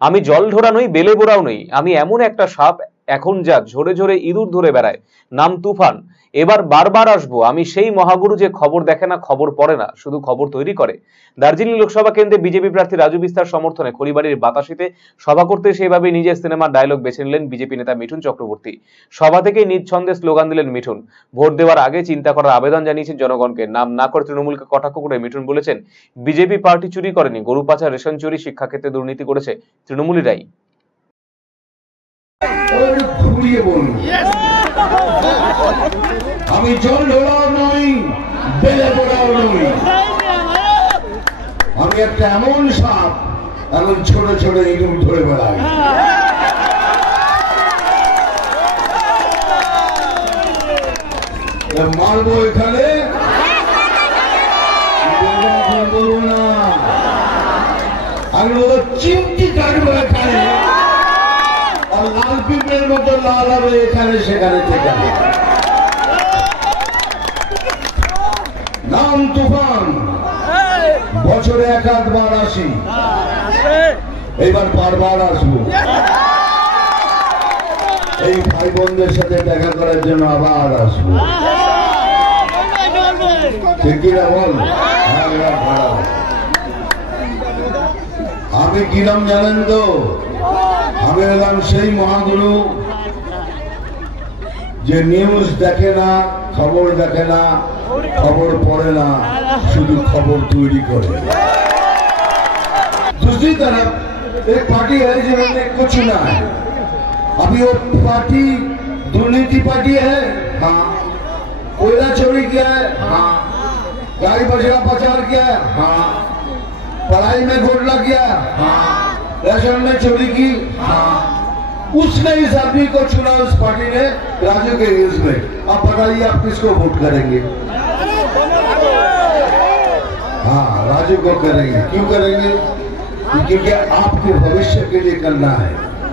আমি জল ঢোরা নই, বেলে বোড়াও নই, আমি এমন একটা সাপ এখন যা ঝরে ঝরে ইঁদুর ধরে বেড়ায়, নাম তুফান। এবার বারবার আসবো, আমি সেই মহাগুরু যে খবর দেখে না, খবর পড়ে না, শুধু খবর তৈরি করে। দার্জিলিং লোকসভা কেন্দ্রে বিজেপি প্রার্থী রাজু বিস্তার সমর্থনে খড়িবাড়ির বাতাসিতে সভা করতে সেইভাবে নিজের সিনেমার ডায়লগ বেছে নিলেন বিজেপি নেতা মিঠুন চক্রবর্তী। সভা থেকেই নিজ ছন্দে স্লোগান দিলেন মিঠুন। ভোট দেওয়ার আগে চিন্তা করার আবেদন জানিয়েছেন জনগণকে। নাম না করে তৃণমূলকে কটাক্ষ করে মিঠুন বলেছেন, বিজেপি পার্টি চুরি করেনি, গরু পাচার, রেশন চুরি, শিক্ষাক্ষেত্রে দুর্নীতি করেছে তৃণমূলীরাই। আমি জল ঢোড়াও নই, বেলে বোড়াও নই, আমি একটা এমন সাপ এখন ছোট ছোট ইঁদুর ধরে বেড়াই। মারবো এখানে, বলবো না, আমি চিমটি কাটবো এখানে, আর লাল পিঁপড়ের মতো লাল হবে এখানে সেখানে থেকে। নাম তুফান, বছরে এক আধবার আসি, এইবার বারবার আসবো। এই ভাই বোনদের সাথে দেখা করার জন্য আবার আসবো, ঠিক কিনা বল? আমি কি নাম জানেন তো? আমি এলাম সেই মহাগুরু যে নিউজ দেখে না, খবর দেখে না, খবর পড়ে না, শুধু খবর তৈরি করে। दूसरी तरफ एक पार्टी है जिन्होंने कुछ ना है, अभी वो पार्टी दुर्नीति पार्टी है, हाँ, कोयला चोरी किया है, हाँ, गाड़ी बजरा प्रचार किया है, हाँ, पढ़ाई में घोटाला किया, हाँ, रेशन में चोरी की, हाँ, उसने इस आदमी को चुना, उस पार्टी ने, राजू के अगेंस्ट में। आप बताइए आप किसको वोट करेंगे? हाँ, राजू को करेंगे। क्यों करेंगे? क्योंकि आपके भविष्य के लिए करना है।